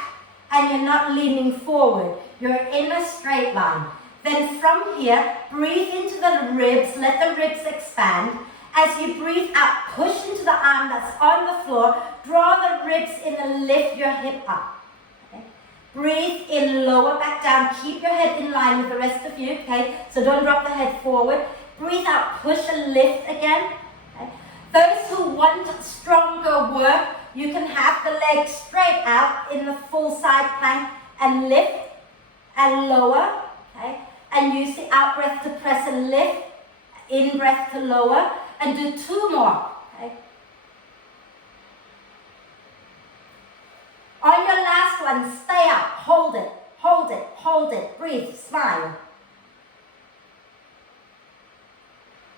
and you're not leaning forward. You're in a straight line. Then from here, breathe into the ribs, let the ribs expand. As you breathe out, push into the arm that's on the floor, draw the ribs in and lift your hip up. Okay? Breathe in, lower back down, keep your head in line with the rest of you, okay? So don't drop the head forward. Breathe out, push and lift again. Okay? Those who want stronger work, you can have the legs straight out in the full side plank and lift and lower, okay? And use the out breath to press and lift, in breath to lower, and do 2 more, okay? On your last one, stay up, hold it, hold it, hold it, breathe, smile.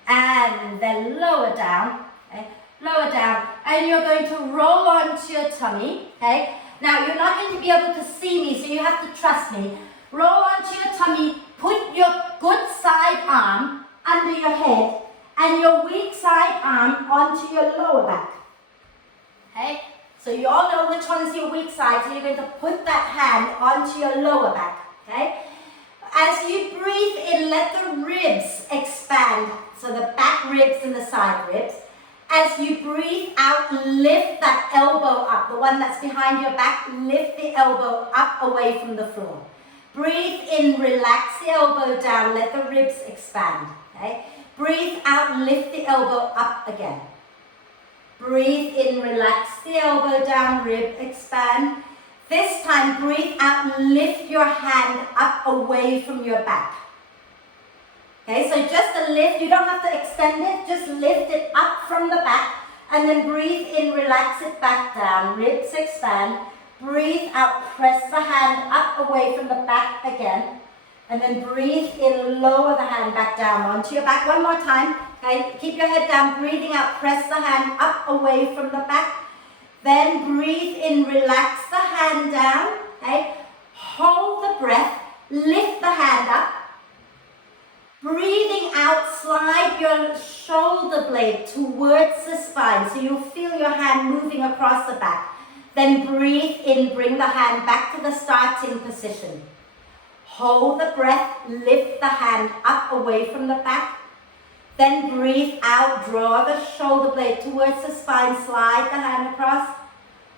And then lower down, okay? Lower down, and you're going to roll onto your tummy, okay? Now, you're not going to be able to see me, so you have to trust me. Roll onto your tummy, put your good side arm under your head, and your weak side arm onto your lower back, okay? So you all know which one is your weak side, so you're going to put that hand onto your lower back, okay? As you breathe in, let the ribs expand, so the back ribs and the side ribs. As you breathe out, lift that elbow up, the one that's behind your back, lift the elbow up away from the floor. Breathe in, relax the elbow down, let the ribs expand, okay? Breathe out, lift the elbow up again. Breathe in, relax the elbow down, rib expand. This time, breathe out, lift your hand up away from your back. Okay, so just a lift, you don't have to extend it, just lift it up from the back, and then breathe in, relax it back down, ribs expand. Breathe out, press the hand up away from the back again. And then breathe in, lower the hand back down onto your back. One more time, okay? Keep your head down, breathing out, press the hand up away from the back. Then breathe in, relax the hand down, okay? Hold the breath, lift the hand up. Breathing out, slide your shoulder blade towards the spine, so you'll feel your hand moving across the back. Then breathe in, bring the hand back to the starting position. Hold the breath, lift the hand up away from the back. Then breathe out, draw the shoulder blade towards the spine, slide the hand across.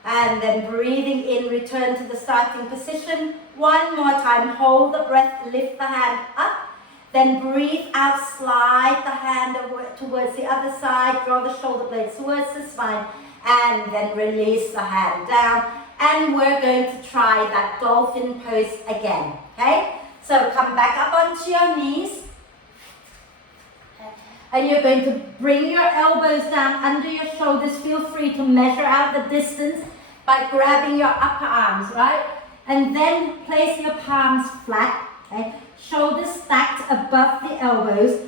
And then breathing in, return to the starting position. One more time, hold the breath, lift the hand up. Then breathe out, slide the hand towards the other side, draw the shoulder blades towards the spine, and then release the hand down. And we're going to try that dolphin pose again, okay? So come back up onto your knees. And you're going to bring your elbows down under your shoulders. Feel free to measure out the distance by grabbing your upper arms, right? And then place your palms flat, okay? Shoulders stacked above the elbows.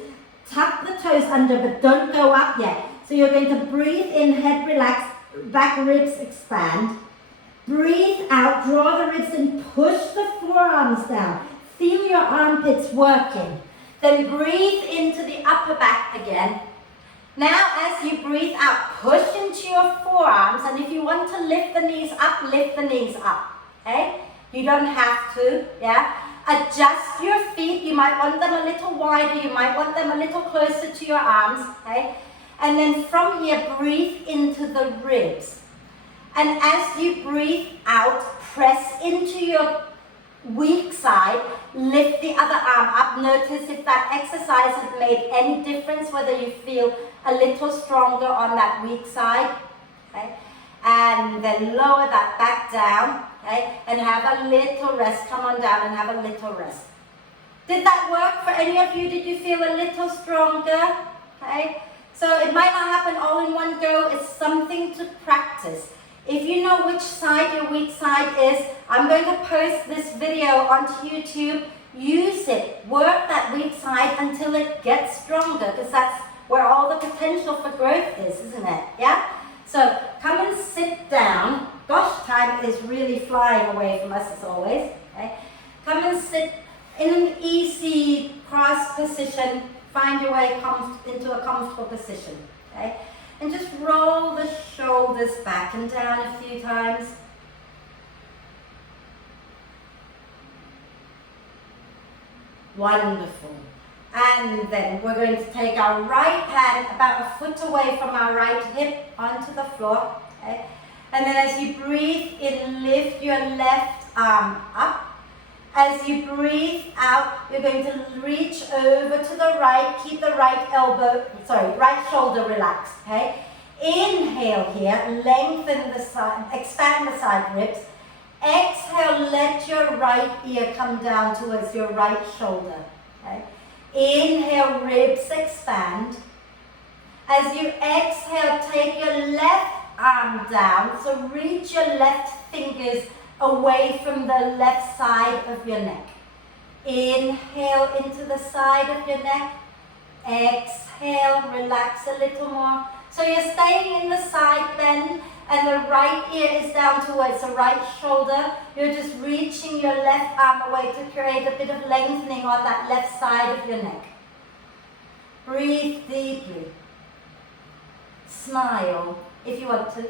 Tuck the toes under, but don't go up yet. So you're going to breathe in, head relax, back ribs expand. Breathe out, draw the ribs and push the forearms down. Feel your armpits working. Then breathe into the upper back again. Now as you breathe out, push into your forearms, and if you want to lift the knees up, lift the knees up, okay? You don't have to, yeah? Adjust your feet. You might want them a little wider, you might want them a little closer to your arms, okay? And then from here, breathe into the ribs. And as you breathe out, press into your weak side, lift the other arm up. Notice if that exercise has made any difference, whether you feel a little stronger on that weak side, okay? And then lower that back down, okay? And have a little rest. Come on down and have a little rest. Did that work for any of you? Did you feel a little stronger? Okay? So it might not happen all in one go, it's something to practice. If you know which side your weak side is, I'm going to post this video onto YouTube. Use it, work that weak side until it gets stronger, because that's where all the potential for growth is, isn't it? Yeah? So come and sit down. Gosh, time is really flying away from us as always. Okay? Come and sit in an easy cross position. Find your way into a comfortable position. Okay? And just roll the shoulders back and down a few times. Wonderful. And then we're going to take our right hand about a foot away from our right hip onto the floor. Okay? And then as you breathe in, lift your left arm up. As you breathe out, you're going to reach over to the right. Keep the right shoulder relaxed. Okay? Inhale here, lengthen the side, expand the side ribs. Exhale, let your right ear come down towards your right shoulder. Okay? Inhale, ribs expand. As you exhale, take your left arm down. So reach your left fingers away from the left side of your neck. Inhale into the side of your neck. Exhale, relax a little more. So you're staying in the side bend and the right ear is down towards the right shoulder. You're just reaching your left arm away to create a bit of lengthening on that left side of your neck. Breathe deeply. Smile if you want to.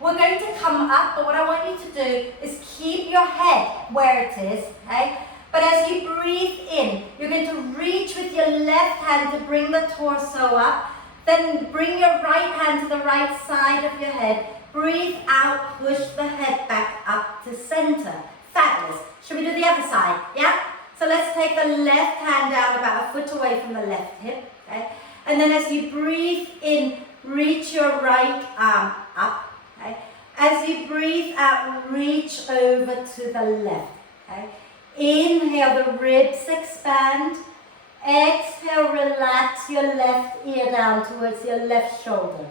We're going to come up, but what I want you to do is keep your head where it is, okay? But as you breathe in, you're going to reach with your left hand to bring the torso up. Then bring your right hand to the right side of your head. Breathe out, push the head back up to center. Fabulous. Should we do the other side? Yeah? So let's take the left hand down about a foot away from the left hip. Okay? And then as you breathe in, reach your right arm up. Okay? As you breathe out, reach over to the left. Okay? Inhale, the ribs expand. Exhale, relax your left ear down towards your left shoulder.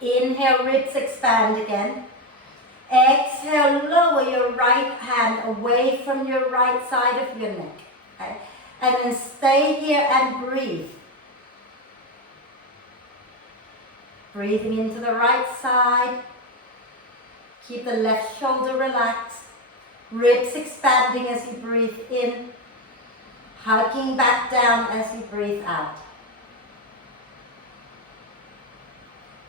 Inhale, ribs expand again. Exhale, lower your right hand away from your right side of your neck. Okay? And then stay here and breathe. Breathing into the right side. Keep the left shoulder relaxed. Ribs expanding as you breathe in. Hugging back down as you breathe out.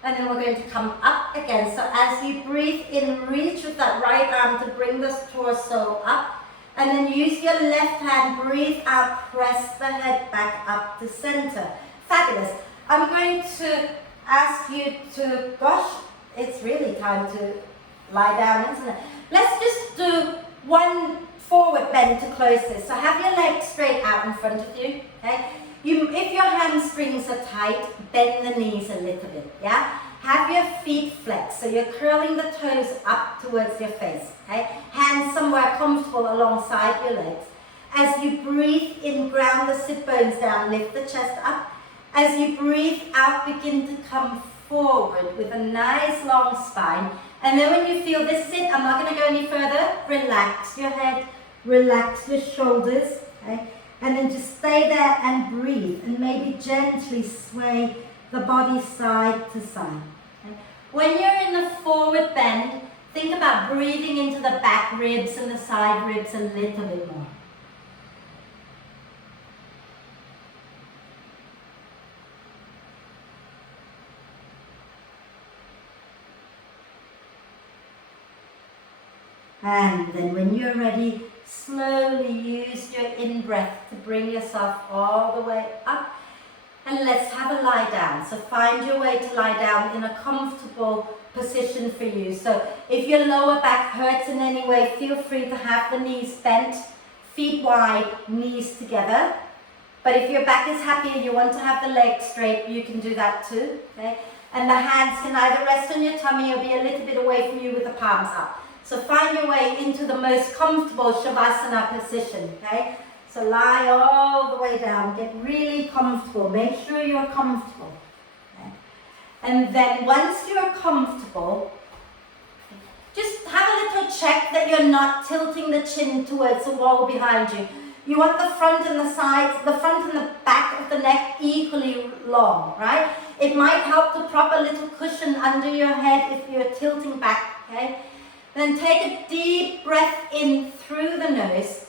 And then we're going to come up again. So as you breathe in, reach with that right arm to bring the torso up. And then use your left hand, breathe out, press the head back up to center. Fabulous. I'm going to ask you to, gosh, it's really time to lie down, isn't it? Let's just do one forward bend to close this. So have your legs straight out in front of you. Okay? If your hamstrings are tight, bend the knees a little bit. Yeah? Have your feet flexed. So you're curling the toes up towards your face. Okay? Hands somewhere comfortable alongside your legs. As you breathe in, ground the sit bones down, lift the chest up. As you breathe out, begin to come forward with a nice long spine. And then when you feel this is it, I'm not going to go any further. Relax your head, relax your shoulders, okay? And then just stay there and breathe and maybe gently sway the body side to side. Okay? When you're in the forward bend, think about breathing into the back ribs and the side ribs a little bit more. And then when you're ready, slowly use your in-breath to bring yourself all the way up. And let's have a lie down. So find your way to lie down in a comfortable position for you. So if your lower back hurts in any way, feel free to have the knees bent, feet wide, knees together. But if your back is happy and you want to have the legs straight, you can do that too. Okay? And the hands can either rest on your tummy or be a little bit away from you with the palms up. So find your way into the most comfortable Shavasana position, okay? So lie all the way down, get really comfortable, make sure you're comfortable. Okay? And then once you're comfortable, just have a little check that you're not tilting the chin towards the wall behind you. You want the front and the sides, the front and the back of the neck equally long, right? It might help to prop a little cushion under your head if you're tilting back, okay? Then take a deep breath in through the nose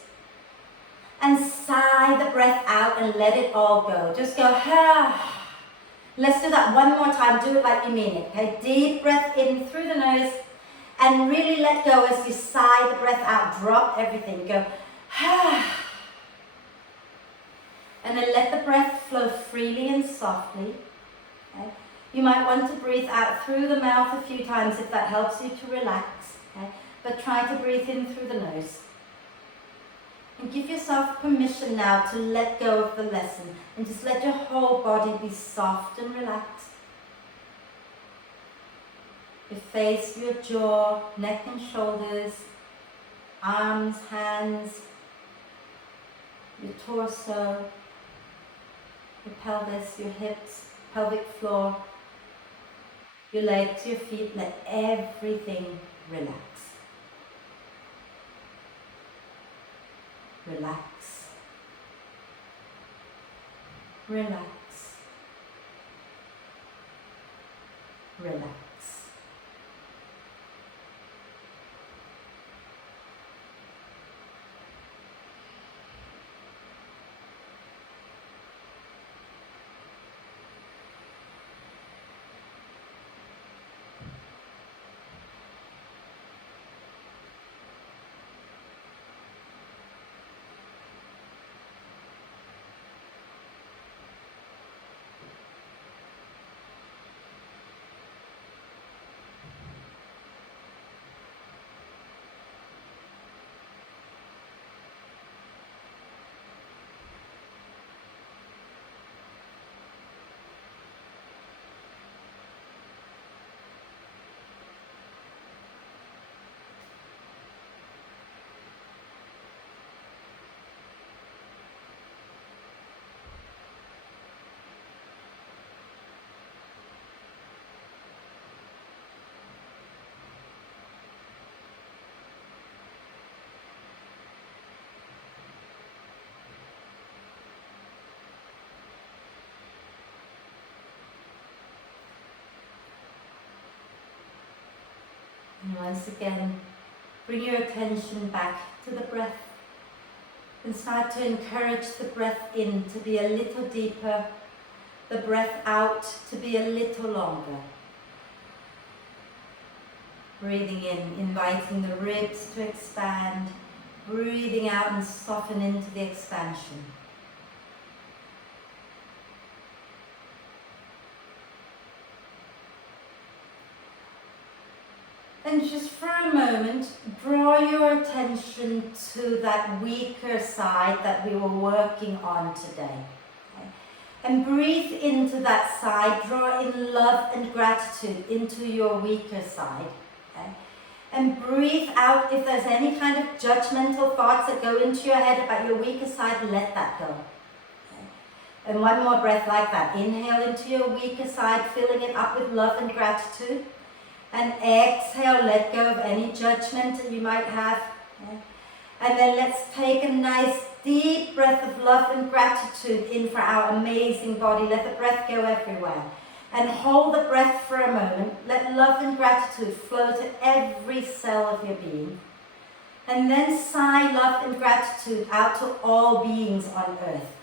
and sigh the breath out and let it all go. Just go, ah. Let's do that one more time. Do it like you mean it, okay? Deep breath in through the nose and really let go as you sigh the breath out. Drop everything. Go, ah. And then let the breath flow freely and softly. Okay? You might want to breathe out through the mouth a few times if that helps you to relax. Okay? But try to breathe in through the nose. And give yourself permission now to let go of the lesson and just let your whole body be soft and relaxed. Your face, your jaw, neck and shoulders, arms, hands, your torso, your pelvis, your hips, pelvic floor, your legs, your feet, let everything relax. Relax. Relax. Relax. And once again, bring your attention back to the breath and start to encourage the breath in to be a little deeper, the breath out to be a little longer. Breathing in, inviting the ribs to expand, breathing out and soften into the expansion. And just for a moment, draw your attention to that weaker side that we were working on today. Okay? And breathe into that side, draw in love and gratitude into your weaker side. Okay? And breathe out if there's any kind of judgmental thoughts that go into your head about your weaker side, let that go. Okay? And one more breath like that. Inhale into your weaker side, filling it up with love and gratitude. And exhale, let go of any judgment that you might have. Okay? And then let's take a nice deep breath of love and gratitude in for our amazing body. Let the breath go everywhere. And hold the breath for a moment. Let love and gratitude flow to every cell of your being. And then sigh love and gratitude out to all beings on earth.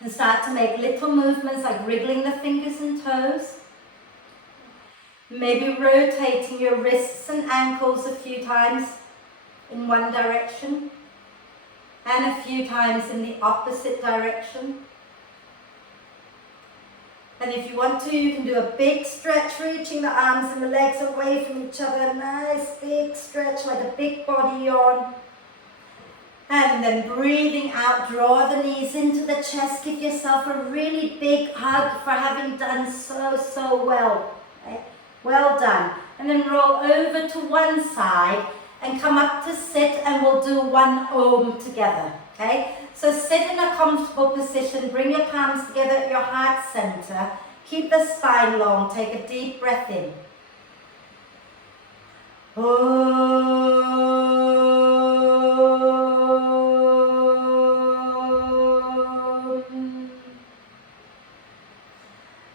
And start to make little movements like wriggling the fingers and toes. Maybe rotating your wrists and ankles a few times in one direction and a few times in the opposite direction. And if you want to, you can do a big stretch, reaching the arms and the legs away from each other. Nice big stretch like a big body yawn. And then breathing out, draw the knees into the chest. Give yourself a really big hug for having done so well. Okay? Well done. And then roll over to one side and come up to sit, and we'll do one Om together, okay? So sit in a comfortable position, bring your palms together at your heart center, keep the spine long, take a deep breath in.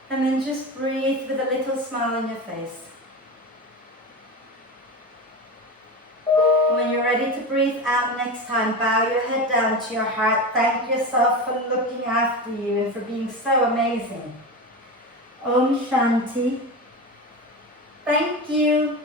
And then just breathe with a little smile on your face. When you're ready to breathe out next time, bow your head down to your heart. Thank yourself for looking after you and for being so amazing. Om Shanti. Thank you.